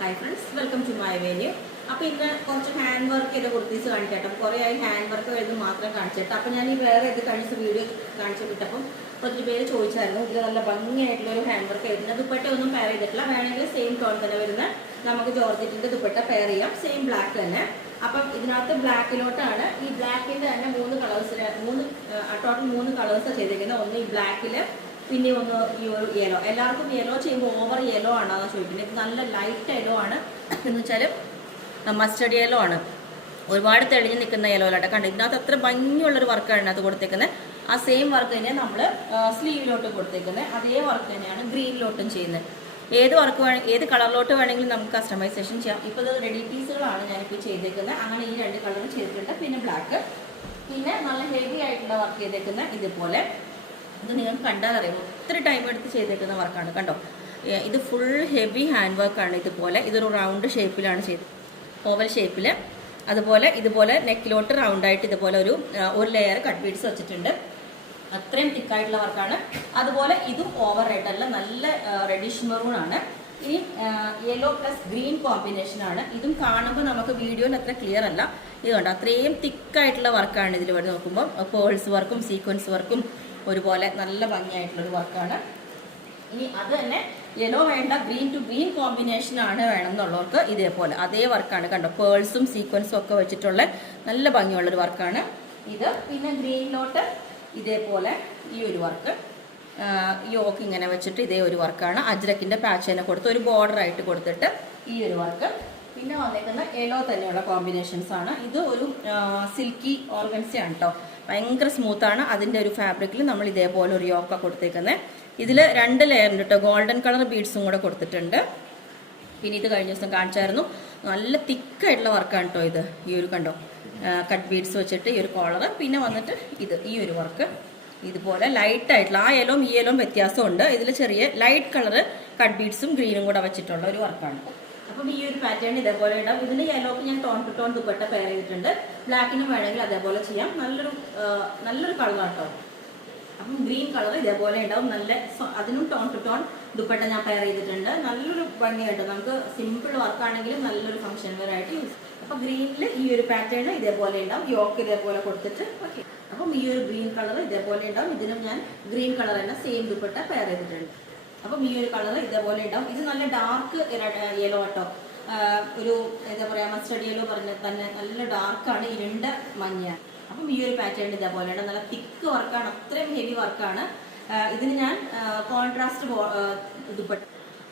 Hi friends, welcome to my venue. അപ്പോൾ ഇന്ന് കുറച്ച് ഹാൻഡ് വർക്ക് ചെയ്ത കുർത്തീസ് കാണിക്കട്ടെ. കുറേ ആയി ഹാൻഡ് വർക്ക് വരുന്നത് മാത്രം കാണിച്ചിട്ട്. അപ്പോൾ ഞാൻ ഈ വേറെ ഇത് കാണിച്ച വീഡിയോ കാണിച്ചു വിട്ടപ്പം കുറച്ച് പേര് ചോദിച്ചായിരുന്നു ഇതിൽ നല്ല ഭംഗിയായിട്ടുള്ളൊരു ഹാൻഡ് വർക്ക് ചെയ്തിട്ട് ദുപ്പട്ട ഒന്നും പെയർ ചെയ്തിട്ടില്ല. വേണമെങ്കിൽ സെയിം ടോൺ തന്നെ വരുന്ന നമുക്ക് ജോർജറ്റിൻ്റെ ദുപ്പട്ട പെയർ ചെയ്യാം. സെയിം ബ്ലാക്ക് തന്നെ. അപ്പം ഇതിനകത്ത് ബ്ലാക്കിലോട്ടാണ് ഈ ബ്ലാക്കിൻ്റെ തന്നെ ടോട്ടൽ മൂന്ന് കളേഴ്സ് ചെയ്തിരിക്കുന്നത്. ഒന്ന് ഈ ബ്ലാക്കിൽ, പിന്നെ ഒന്ന് ഈ ഒരു യെല്ലോ. എല്ലാവർക്കും യെല്ലോ ചെയ്യുമ്പോൾ ഓവർ യെല്ലോ ആണോ ചോദിക്കുന്നത്. ഇത് നല്ല ലൈറ്റ് യെല്ലോ ആണ് എന്ന് വെച്ചാൽ മസ്റ്റർഡ് യെല്ലോ ആണ്. ഒരുപാട് തെളിഞ്ഞ് നിൽക്കുന്ന യെല്ലോ അല്ലാട്ടെ. കണ്ടു ഇതിനകത്ത് അത്ര ഭംഗിയുള്ളൊരു വർക്കാണ് ഇതിനകത്ത് കൊടുത്തേക്കുന്നത്. ആ സെയിം വർക്ക് തന്നെ നമ്മൾ സ്ലീവിലോട്ട് കൊടുത്തേക്കുന്നത്. അതേ വർക്ക് തന്നെയാണ് ഗ്രീനിലോട്ടും ചെയ്യുന്നത്. ഏത് കളറിലോട്ട് വേണമെങ്കിലും നമുക്ക് കസ്റ്റമൈസേഷൻ ചെയ്യാം. ഇപ്പോൾ ഇത് റെഡി പീസുകളാണ് ഞാനിപ്പോൾ ചെയ്തേക്കുന്നത്. അങ്ങനെ ഈ രണ്ട് കളർ ചെയ്തിട്ടുണ്ട്. പിന്നെ ബ്ലാക്ക്, പിന്നെ നല്ല ഹെവി ആയിട്ടുള്ള വർക്ക് ചെയ്തേക്കുന്നത് ഇതുപോലെ. ഇത് നിങ്ങൾക്ക് കണ്ടാൽ അറിയാം ഒത്തിരി ടൈം എടുത്ത് ചെയ്തേക്കുന്ന വർക്കാണ്. കണ്ടോ, ഇത് ഫുൾ ഹെവി ഹാൻഡ് വർക്കാണ്. ഇതുപോലെ ഇതൊരു റൗണ്ട് ഷേപ്പിലാണ് ചെയ്തത്, ഓവൽ ഷേപ്പിൽ. അതുപോലെ ഇതുപോലെ നെക്കിലോട്ട് റൗണ്ടായിട്ട് ഇതുപോലെ ഒരു ലെയർ കട്ട് ബീഡ്സ് വെച്ചിട്ടുണ്ട്. അത്രയും തിക്കായിട്ടുള്ള വർക്കാണ്. അതുപോലെ ഇതും ഓവർ റെഡ് അല്ല, നല്ല റെഡിഷ് മെറൂൺ ആണ്. ഈ യെല്ലോ പ്ലസ് ഗ്രീൻ കോമ്പിനേഷനാണ്. ഇതും കാണുമ്പോൾ നമുക്ക് വീഡിയോയിൽ അത്ര ക്ലിയർ അല്ല. ഇതുകൊണ്ട് അത്രയും തിക്കായിട്ടുള്ള വർക്കാണ് ഇതിൽ ഇവിടെ നോക്കുമ്പോൾ. പേൾസ് വർക്കും സീക്വൻസ് വർക്കും ഒരുപോലെ നല്ല ഭംഗിയായിട്ടുള്ളൊരു വർക്കാണ്. ഇനി അത് തന്നെ യെല്ലോ വേണ്ട, ഗ്രീൻ ടു ഗ്രീൻ കോമ്പിനേഷനാണ് വേണം എന്നുള്ളവർക്ക് ഇതേപോലെ അതേ വർക്കാണ്. കണ്ടോ, പേൾസും സീക്വൻസും ഒക്കെ വെച്ചിട്ടുള്ള നല്ല ഭംഗിയുള്ളൊരു വർക്കാണ് ഇത്. പിന്നെ ഗ്രീനിലോട്ട് ഇതേപോലെ ഈ ഒരു വർക്ക്, യോക്ക് ഇങ്ങനെ വെച്ചിട്ട് ഇതേ ഒരു വർക്കാണ്. അജ്രക്കിൻ്റെ പാച്ചനെ കൊടുത്ത് ഒരു ബോർഡർ ആയിട്ട് കൊടുത്തിട്ട് ഈ ഒരു വർക്ക്. പിന്നെ വന്നേക്കുന്ന യെല്ലോ തന്നെയുള്ള കോമ്പിനേഷൻസ് ആണ്. ഇത് ഒരു സിൽക്കി ഓർഗൻസയാണ് കേട്ടോ, ഭയങ്കര സ്മൂത്താണ്. അതിൻ്റെ ഒരു ഫാബ്രിക്കിൽ നമ്മൾ ഇതേപോലെ ഒരു യോക്ക കൊടുത്തേക്കുന്നത്. ഇതിൽ 2 ലെയർ ഉണ്ട് കേട്ടോ, ഗോൾഡൻ കളർ ബീഡ്സും കൂടെ കൊടുത്തിട്ടുണ്ട്. പിന്നെ ഇത് കഴിഞ്ഞ ദിവസം കാണിച്ചായിരുന്നു, നല്ല തിക്കായിട്ടുള്ള വർക്കാണ് കേട്ടോ ഇത്. ഈ ഒരു കണ്ടോ, കട്ട് ബീഡ്സ് വെച്ചിട്ട് ഈ ഒരു കോളർ. പിന്നെ വന്നിട്ട് ഈ ഒരു വർക്ക് ഇതുപോലെ ലൈറ്റ് ആയിട്ടുള്ള, ആ യെല്ലോം ഈ യെല്ലോം വ്യത്യാസമുണ്ട്. ഇതിൽ ചെറിയ ലൈറ്റ് കളർ കട്ട് ബീഡ്സും ഗ്രീനും കൂടെ വെച്ചിട്ടുള്ള ഒരു വർക്കാണ്. അപ്പം ഈ ഒരു പാറ്റേൺ ഇതേപോലെ ഉണ്ടാവും. ഇതിന് യെല്ലോക്ക് ഞാൻ tone to tone dupatta pair ചെയ്തിട്ടുണ്ട്. ബ്ലാക്കിനും വേണമെങ്കിൽ അതേപോലെ ചെയ്യാം. നല്ലൊരു കളറാണ് കേട്ടോ. അപ്പം ഗ്രീൻ കളർ ഇതേപോലെ ഉണ്ടാവും. അതിനും ടോൺ ടു ടോൺ ദുപ്പട്ട ഞാൻ പെയർ ചെയ്തിട്ടുണ്ട്. നല്ലൊരു ഭംഗിയായിട്ട് നമുക്ക് സിമ്പിൾ വർക്കാണെങ്കിലും നല്ലൊരു ഫംഗ്ഷൻ വെയർ ആയിട്ട് യൂസ്. അപ്പം ഗ്രീനിൽ ഈ ഒരു പാറ്റേൺ ഇതേപോലെ ഉണ്ടാവും. യോക്ക് ഇതേപോലെ കൊടുത്തിട്ട് ഓക്കെ. അപ്പം ഈ ഒരു ഗ്രീൻ കളർ ഇതേപോലെ ഉണ്ടാവും. ഇതിനും ഞാൻ ഗ്രീൻ കളർ തന്നെ സെയിം ദുപ്പട്ട പെയർ ചെയ്തിട്ടുണ്ട്. അപ്പം ഈ ഒരു കളർ ഇതേപോലെ ഉണ്ടാവും. ഇത് നല്ല ഡാർക്ക് യെല്ലോ കേട്ടോ, ഒരു എന്താ പറയുക മസ്റ്റർഡ് യെല്ലോ പറഞ്ഞ തന്നെ നല്ല ഡാർക്കാണ്, ഇരുണ്ട മഞ്ഞയാണ്. അപ്പം ഈ ഒരു പാറ്റേൺ ഇതേപോലെയാണ്. നല്ല തിക്ക് വർക്കാണ്, അത്രയും ഹെവി വർക്കാണ്. ഇതിന് ഞാൻ കോൺട്രാസ്റ്റ് ദുപ്പട്ട.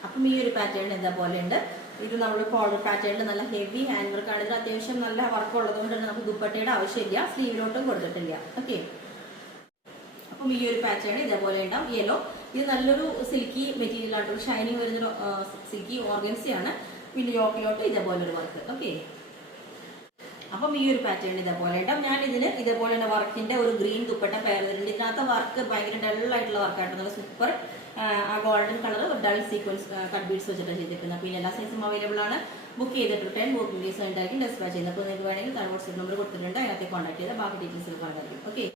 അപ്പം ഈ ഒരു പാറ്റേൺ ഇതേപോലെ ഉണ്ട്. ഇത് നമ്മൾ കോളർ പാറ്റേണിൽ നല്ല ഹെവി ഹാൻഡ് വർക്കാണ്. ഇത് അത്യാവശ്യം നല്ല വർക്ക് ഉള്ളതുകൊണ്ട് തന്നെ നമുക്ക് ദുപ്പട്ടയുടെ ആവശ്യമില്ല, സ്ലീവിലോട്ടും കൊടുത്തിട്ടില്ല. ഓക്കെ. അപ്പം ഈ ഒരു പാറ്റേൺ ഇതേപോലെ ഉണ്ടാവും. യെല്ലോ, ഇത് നല്ലൊരു സിൽക്കി മെറ്റീരിയൽ ആയിട്ട് ഷൈനിങ് വരുന്നൊരു സിൽക്കി ഓർഗൻസിയാണ്. പിന്നെ യോക്കിലോട്ട് ഇതേപോലെ ഒരു വർക്ക്. ഓക്കെ. അപ്പം ഈ ഒരു പാറ്റേൺ ഇതേപോലെ ഉണ്ടാവും. ഞാൻ ഇതിന് ഇതേപോലെ തന്നെ വർക്കിന്റെ ഒരു ഗ്രീൻ ദുപ്പട്ട പെയർ ചെയ്തിട്ടുണ്ട്. ഇതിനകത്ത് വർക്ക് ഭയങ്കര ഡള്ളായിട്ടുള്ള വർക്കായിട്ട് നല്ല സൂപ്പർ. ആ golden colour dull sequence cut beads വെച്ചിട്ടാണ് ചെയ്തിരിക്കുന്നത്. പിന്നെ എല്ലാ സൈസും അവൈലബിൾ ആണ്. ബുക്ക് ചെയ്തിട്ട് 10 വർക്കിംഗ് ഡേയ്സ് ഉണ്ടായിരിക്കും ഡെസ്പാച്ച് ചെയ്യുന്നത്. അപ്പോൾ നിങ്ങൾക്ക് വേണമെങ്കിൽ വാട്സ്ആപ്പ് നമ്പർ കൊടുത്തിട്ടുണ്ട്, അതിനകത്ത് കോൺടാക്ട് ചെയ്താൽ ബാക്കി ഡീറ്റെയിൽസ് പറഞ്ഞായിരിക്കും. ഓക്കെ.